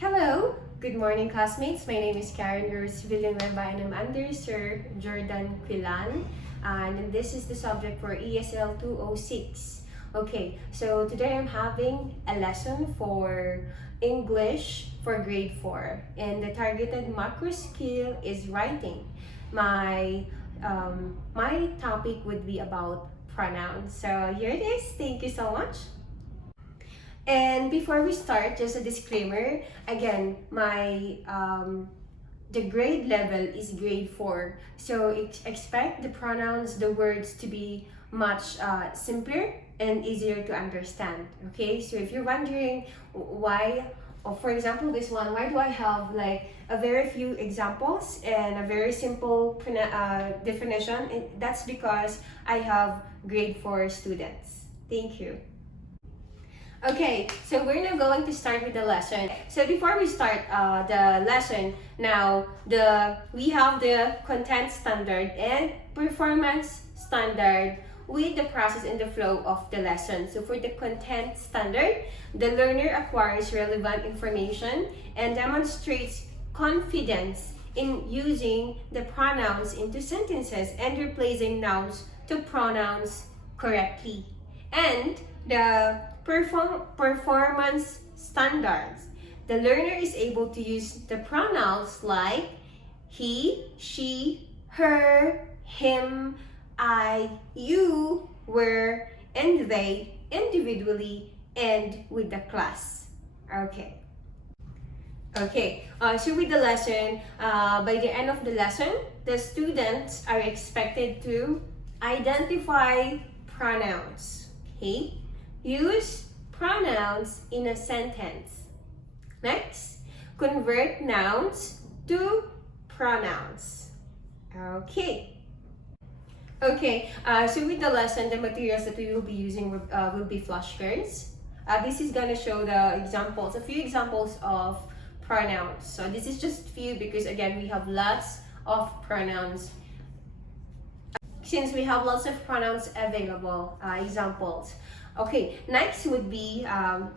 Hello, good morning classmates. My name is Karen, your civilian member, and I'm under Sir Jordan Quilan. And this is the subject for ESL 206. Okay, so today I'm having a lesson for English for grade 4. And the targeted macro skill is writing. My topic would be about pronouns. So here it is. Thank you so much. And before we start, just a disclaimer. Again, the grade level is grade 4. So expect the pronouns, the words to be much simpler and easier to understand. Okay, so if you're wondering why, or for example, this one, why do I have like a very few examples and a very simple definition? That's because I have grade 4 students. Thank you. Okay, so we're now going to start with the lesson. So before we start the lesson, now we have the content standard and performance standard with the process and the flow of the lesson. So for the content standard, the learner acquires relevant information and demonstrates confidence in using the pronouns into sentences and replacing nouns to pronouns correctly. And the performance standards, the learner is able to use the pronouns like he, she, her, him, I, you, were, and they individually and with the class. Okay, so with the lesson, by the end of the lesson, the students are expected to identify pronouns. Okay, use pronouns in a sentence. Next, convert nouns to pronouns. Okay, so with the lesson, the materials that we will be using will be flashcards. This is gonna show the examples, a few examples of pronouns. So this is just few because again, we have lots of pronouns. Since we have lots of pronouns available, examples. Okay, next would be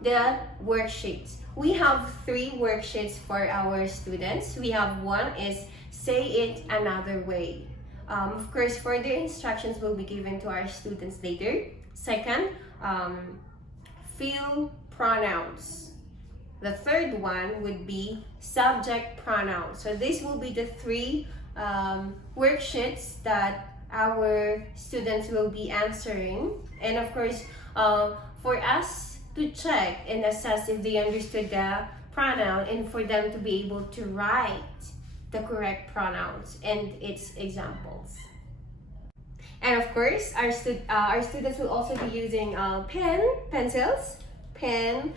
the worksheets. We have 3 worksheets for our students. We have one is say it another way. Of course, further instructions will be given to our students later. Second, fill pronouns. The third one would be subject pronouns. So these will be the 3 worksheets that our students will be answering, and of course for us to check and assess if they understood the pronoun and for them to be able to write the correct pronouns and its examples. And of course our students will also be using pencils, pen.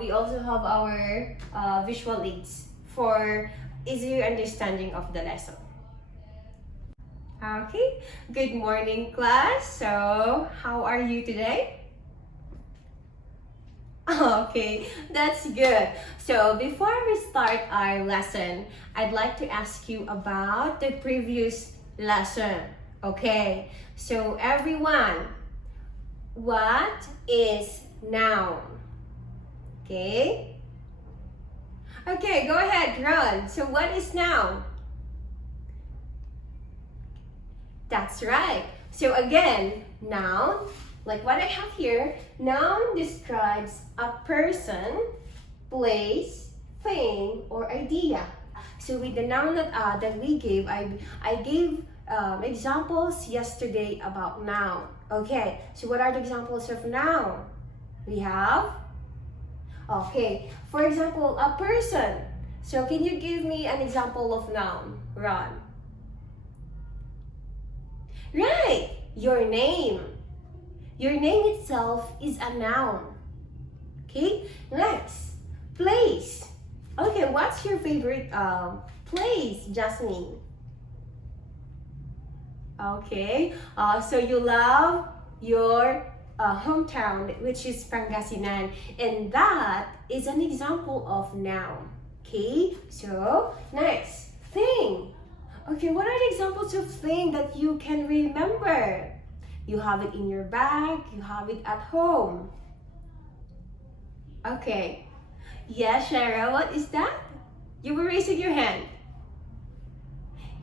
We also have our visual aids for easier understanding of the lesson. Okay, good morning class. So how are you today? Okay, that's good. So before we start our lesson, I'd like to ask you about the previous lesson. Okay, so everyone, what is noun? Okay, go ahead, Ron. So what is noun? That's right. So again, noun, like what I have here, noun describes a person, place, thing, or idea. So with the noun that we gave, I gave examples yesterday about noun. Okay, so what are the examples of noun? We have, okay, for example, a person. So can you give me an example of noun, Ron? Right, your name. Your name itself is a noun. Okay, next, place. Okay, what's your favorite place, Jasmine? Okay, so you love your hometown, which is Pangasinan, and that is an example of noun. Okay, so next, thing. Okay, what are the examples of thing that you can remember? You have it in your bag, you have it at home. Okay, Yes, Shara, what is that? You were raising your hand.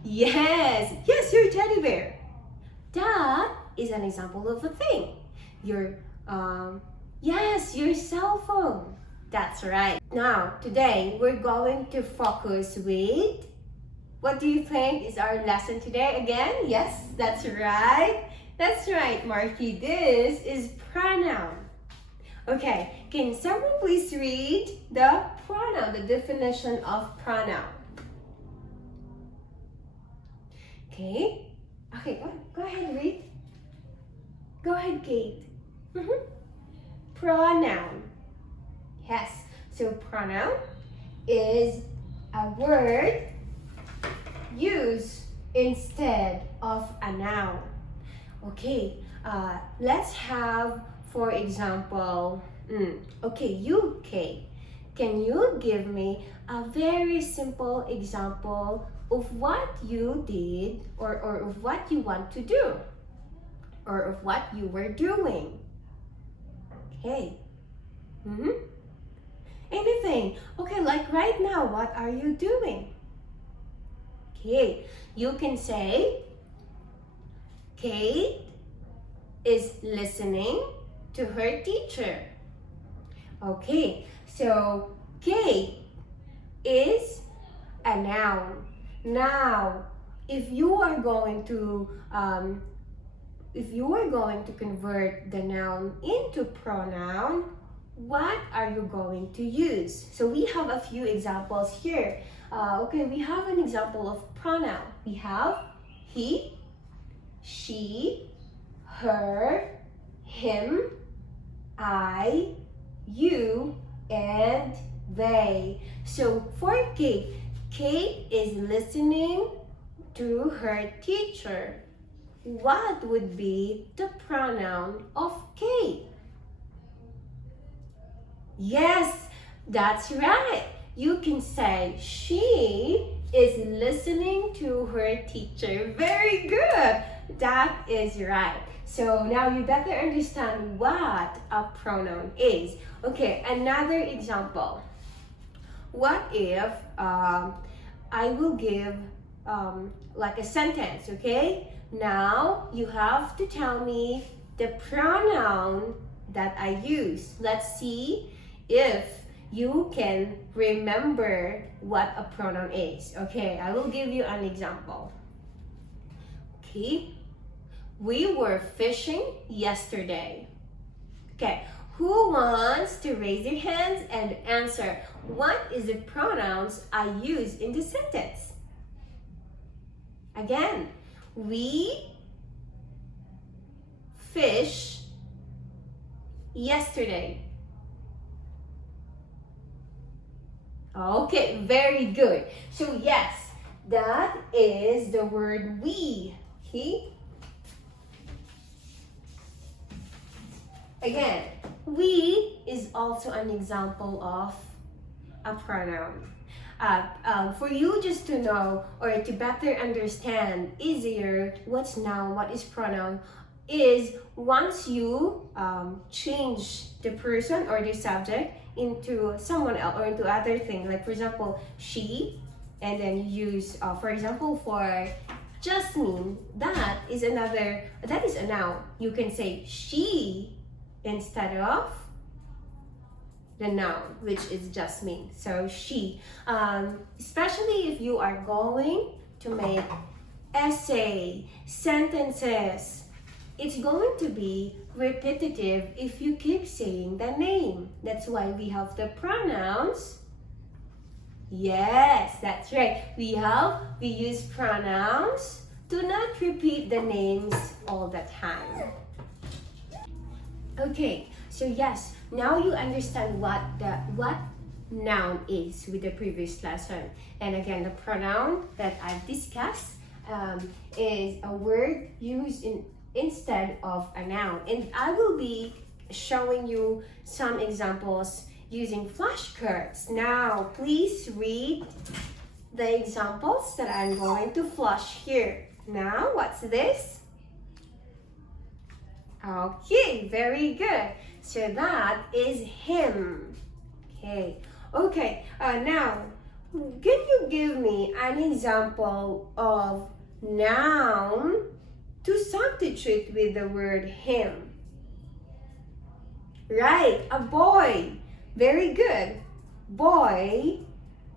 Yes, your teddy bear. That is an example of a thing. Yes, your cell phone. That's right. Now, today, we're going to focus with, what do you think is our lesson today again? Yes, that's right. That's right, Marky. This is pronoun. Okay, can someone please read the pronoun, the definition of pronoun? Okay, go ahead, read. Go ahead, Kate. Pronoun. Yes, so pronoun is a word used instead of a noun. Okay, let's have, for example, you, Kate, can you give me a very simple example of what you did or of what you want to do or of what you were doing? Okay. Anything. Okay, like right now, what are you doing? Okay, you can say, Kate is listening to her teacher. Okay, so Kate is a noun. Now, if you are going to convert the noun into pronoun, what are you going to use? So we have a few examples here. We have an example of pronoun. We have he, she, her, him, I, you, and they. So for Kate, Kate is listening to her teacher. What would be the pronoun of Kate? Yes, that's right. You can say she is listening to her teacher. Very good. That is right. So now you better understand what a pronoun is. Okay, another example. What if I will give like a sentence, okay? Now you have to tell me the pronoun that I use. Let's see if you can remember what a pronoun is. Okay, I will give you an example. Okay, we were fishing yesterday. Okay, who wants to raise their hands and answer what is the pronouns I use in the sentence? Again, we fish yesterday. Okay, very good. So yes, that is the word we. Okay? Again, we is also an example of a pronoun. For you just to know or to better understand easier what's noun, what is pronoun, is once you change the person or the subject into someone else or into other thing, like for example she, and then you use for example for Jasmine, that is a noun. You can say she instead of the noun, which is Jasmine. So she, especially if you are going to make essay, sentences, it's going to be repetitive if you keep saying the name. That's why we have the pronouns. Yes, that's right. We use pronouns to not repeat the names all the time. Okay, so yes, now you understand what noun is with the previous lesson. And again, the pronoun that I've discussed is a word used instead of a noun. And I will be showing you some examples using flashcards. Now, please read the examples that I'm going to flash here. Now, what's this? Okay, very good. So that is him. Okay, Okay, now, can you give me an example of noun to substitute with the word him? Right, a boy. Very good. Boy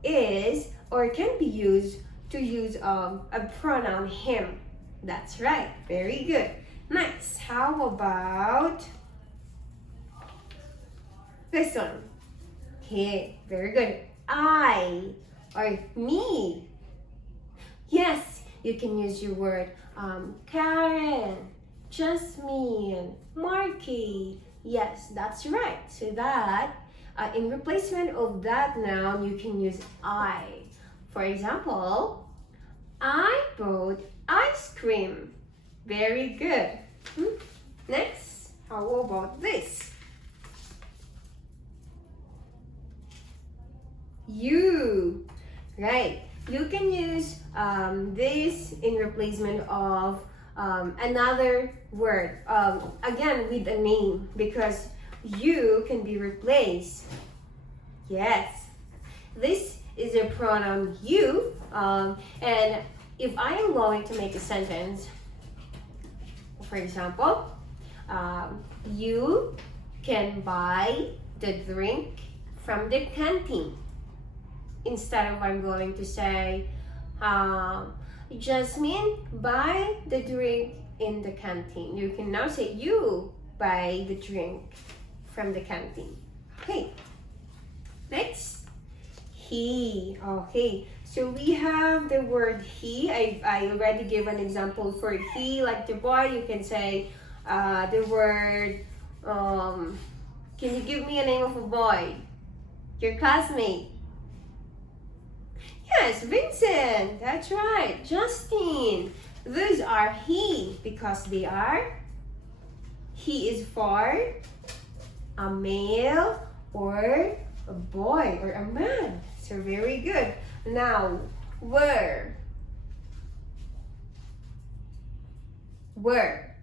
is or can be used to use a pronoun him. That's right. Very good. Next, how about this one? Okay, very good. I or me. Yes, you can use your word Karen, Jasmine, Marky. Yes, that's right. So that in replacement of that noun, you can use I. For example, I bought ice cream. Very good. Next, how about this? You. Right. You can use this in replacement of another word. Again, with a name, because you can be replaced. Yes. This is a pronoun you. And if I am going to make a sentence, for example, you can buy the drink from the canteen. Instead of I'm going to say, Jasmine, buy the drink in the canteen. You can now say, you buy the drink from the canteen. Okay. Next, he. Okay. So we have the word he. I already gave an example for he, like the boy. You can say the word, can you give me a name of a boy? Your classmate. Yes, Vincent, that's right. Justin, those are he because they are, he is for a male or a boy or a man. So very good. Now, were. Were.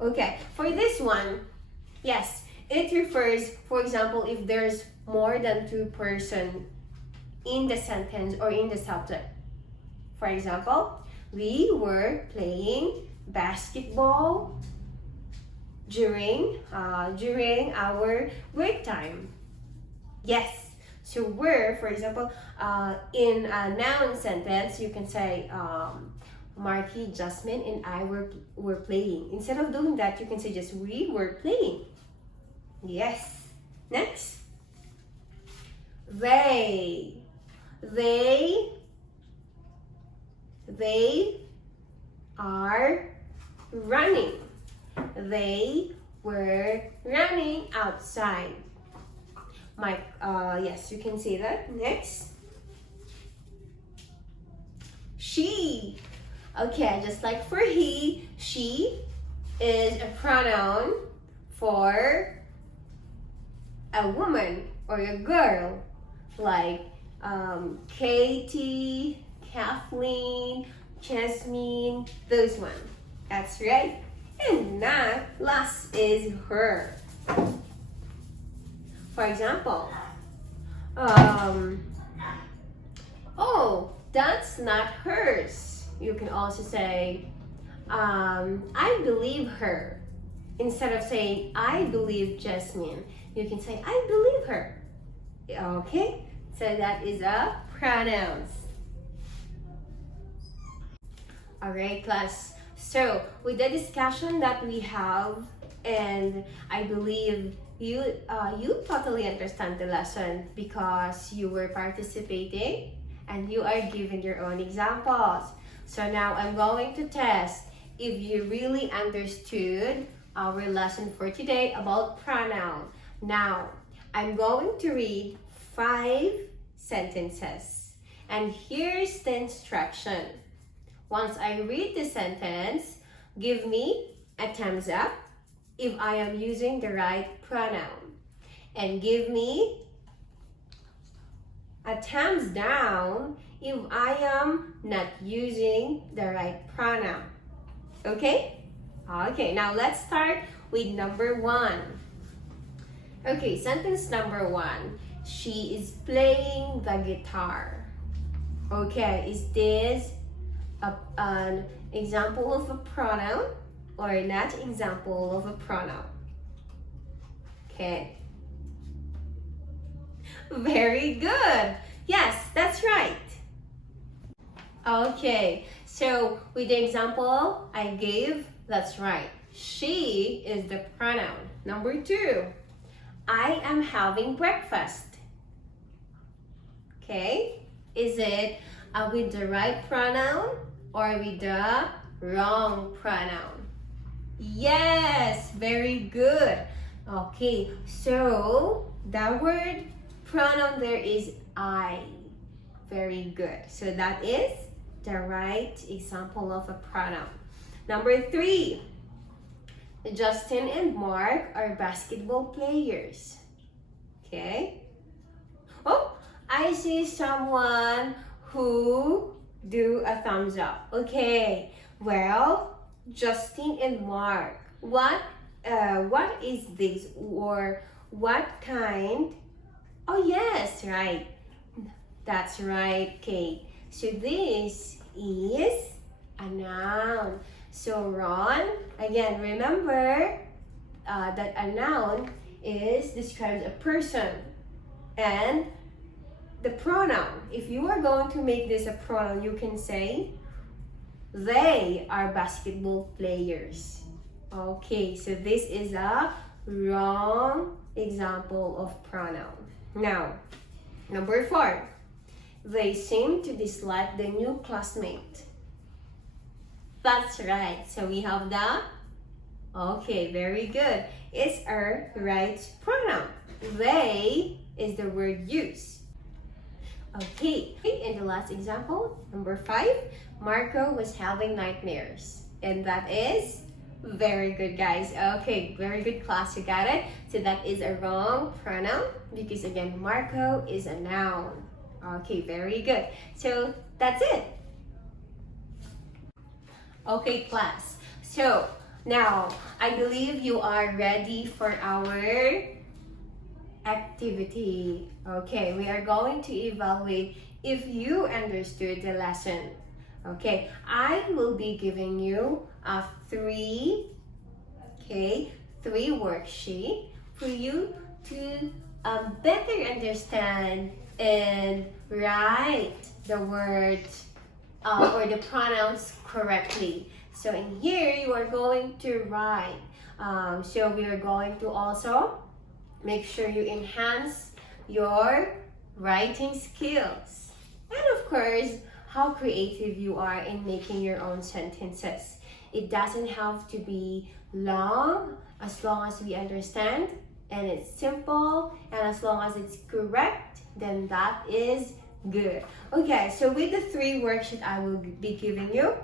Okay, for this one, yes, it refers, for example, if there's more than two persons in the sentence or in the subject. For example, we were playing basketball during our break time. Yes. So were, for example, in a noun sentence, you can say Marky, Jasmine, and I were playing. Instead of doing that, you can say just we were playing. Yes. Next. They are running. They were running outside. Yes, you can say that. Next. She. Okay, just like for he, she is a pronoun for a woman or a girl, like Katie, Kathleen, Jasmine, those ones. That's right. And now, last is her. For example, oh, that's not hers. You can also say, I believe her. Instead of saying, I believe Jasmine, you can say, I believe her. Okay? So that is a pronouns. Alright, class. So, with the discussion that we have, and I believe you totally understand the lesson because you were participating and you are giving your own examples. So now I'm going to test if you really understood our lesson for today about pronoun. Now, I'm going to read 5 sentences. And here's the instruction. Once I read the sentence, give me a thumbs up if I am using the right pronoun. And give me a thumbs down if I am not using the right pronoun. Okay? Okay, now let's start with number 1. Okay, sentence number 1. She is playing the guitar. Okay, is this an example of a pronoun or not example of a pronoun? Okay. Very good. Yes, that's right. Okay, so with the example I gave, that's right. She is the pronoun. Number 2, I am having breakfast. Okay, is it with the right pronoun or with the wrong pronoun? Yes, very good. Okay, so the word pronoun there is I. Very good. So that is the right example of a pronoun. Number 3, Justin and Mark are basketball players. Okay. Oh, I see someone who do a thumbs up. Okay. Well, Justin and Mark. What is this, or what kind? Oh yes, right. That's right, Kate. So this is a noun. So Ron, again, remember that a noun describes a person. And the pronoun, if you are going to make this a pronoun, you can say, they are basketball players. Okay, so this is a wrong example of pronoun. Now, number 4. They seem to dislike the new classmate. That's right. So we have the, okay, very good. It's our right pronoun. They is the word used. Okay, and the last example, number 5, Marco was having nightmares. And that is very good, guys. Okay, very good class, you got it? So that is a wrong pronoun because again, Marco is a noun. Okay, very good. So that's it. Okay, class. So now I believe you are ready for our activity. Okay, we are going to evaluate if you understood the lesson. Okay, I will be giving you three worksheets for you to better understand and write the words or the pronouns correctly. So in here, you are going to write. So we are going to also make sure you enhance your writing skills. And of course, how creative you are in making your own sentences. It doesn't have to be long as we understand, and it's simple, and as long as it's correct, then that is good. Okay, so with the 3 worksheets I will be giving you,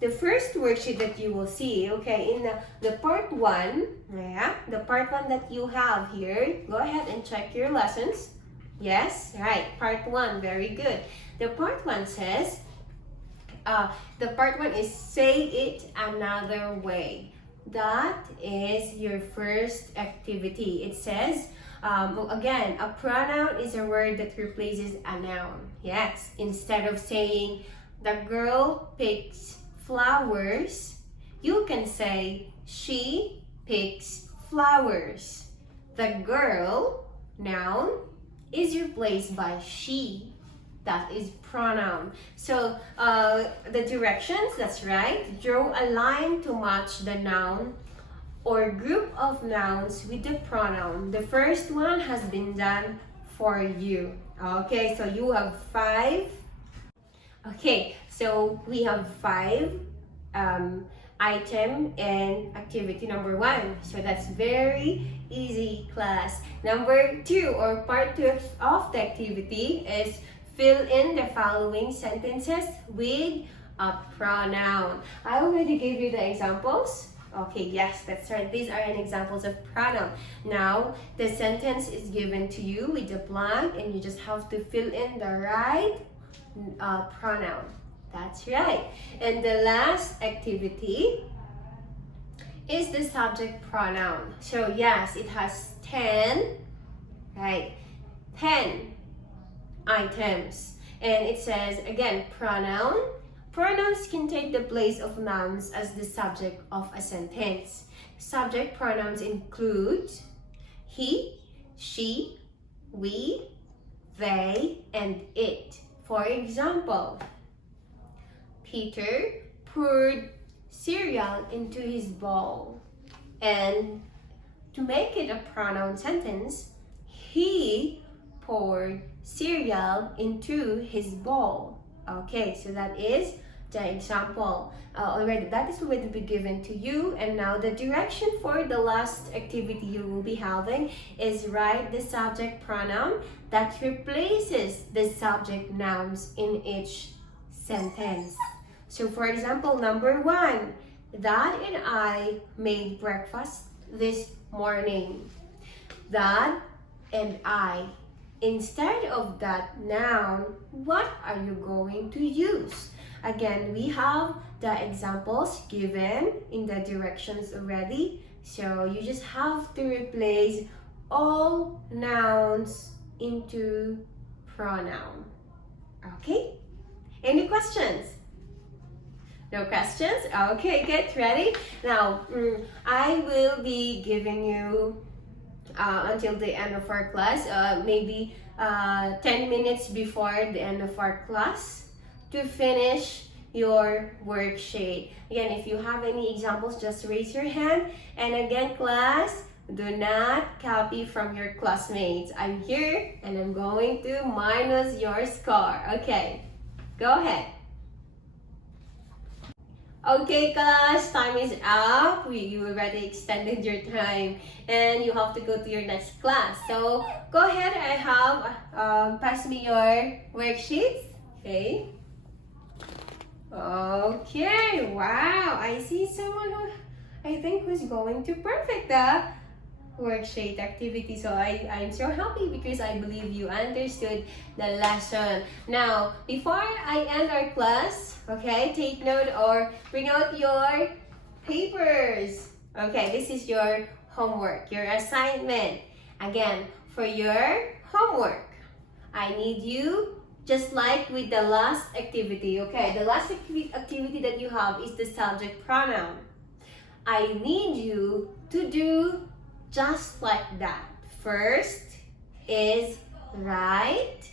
the first worksheet that you will see, okay, in the part 1, yeah, the part 1 that you have here, go ahead and check your lessons. Yes, right, part 1, very good. The part 1 says, the part 1 is say it another way. That is your first activity. It says, again, a pronoun is a word that replaces a noun. Yes, instead of saying the girl picks flowers, you can say she picks flowers. The girl, noun, is replaced by she. That is pronoun. So the directions, that's right. Draw a line to match the noun or group of nouns with the pronoun. The first one has been done for you. Okay, so you have 5. Okay, so we have 5 item and activity number 1. So that's very easy, class. Number 2, or part 2 of the activity, is fill in the following sentences with a pronoun. I already gave you the examples. Okay, yes, that's right. These are examples of pronoun. Now, the sentence is given to you with the blank, and you just have to fill in the right pronoun. That's right. And the last activity is the subject pronoun. So yes, it has 10, right? 10 items. And it says, again, pronoun. Pronouns can take the place of nouns as the subject of a sentence. Subject pronouns include he, she, we, they, and it. For example, Peter poured cereal into his bowl. And to make it a pronoun sentence, he poured cereal into his bowl. Okay, so that is the example. That is already been given to you, and now the direction for the last activity you will be having is write the subject pronoun that replaces the subject nouns in each sentence. So for example, number 1, Dad and I made breakfast this morning. Dad and I. Instead of that noun, what are you going to use? Again, we have the examples given in the directions already. So you just have to replace all nouns into pronoun. Okay? Any questions? No questions? Okay, get ready. Now, I will be giving you until the end of our class, maybe 10 minutes before the end of our class to finish your worksheet. Again, if you have any examples, just raise your hand. And again, class, do not copy from your classmates. I'm here and I'm going to minus your score. Okay, go ahead. Okay, class, time is up. You already extended your time and you have to go to your next class. So go ahead, I have, pass me your worksheets. Okay. Okay, wow, I see someone who I think who's going to perfect the worksheet activity. So I'm so happy because I believe you understood the lesson. Now, before I end our class, okay, take note or bring out your papers. Okay, this is your homework, your assignment. Again, for your homework, I need you, just like with the last activity, okay, the last activity that you have is the subject pronoun. I need you to do just like that. First is write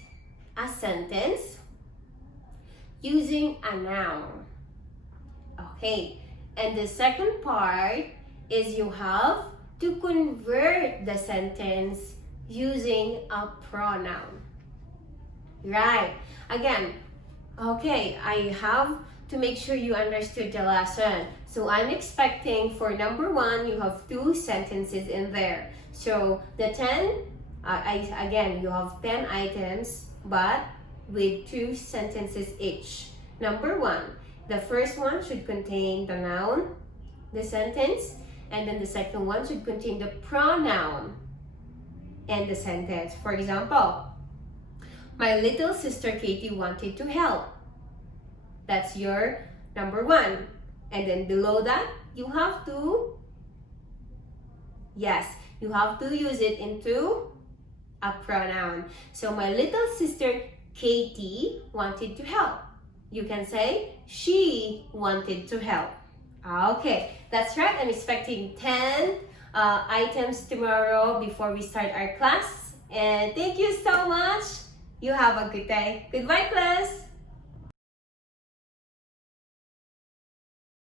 a sentence using a noun. Okay, and the second part is you have to convert the sentence using a pronoun. Right, again, okay, I have to make sure you understood the lesson. So I'm expecting for number 1, you have 2 sentences in there. So the 10, again, you have 10 items, but with 2 sentences each. Number 1, the first one should contain the noun, the sentence, and then the second one should contain the pronoun and the sentence. For example, my little sister Katie wanted to help. That's your number 1. And then below that, you have to, yes, you have to use it into a pronoun. So my little sister Katie wanted to help. You can say, she wanted to help. Okay, that's right. I'm expecting 10 items tomorrow before we start our class. And thank you so much. You have a good day. Goodbye, class.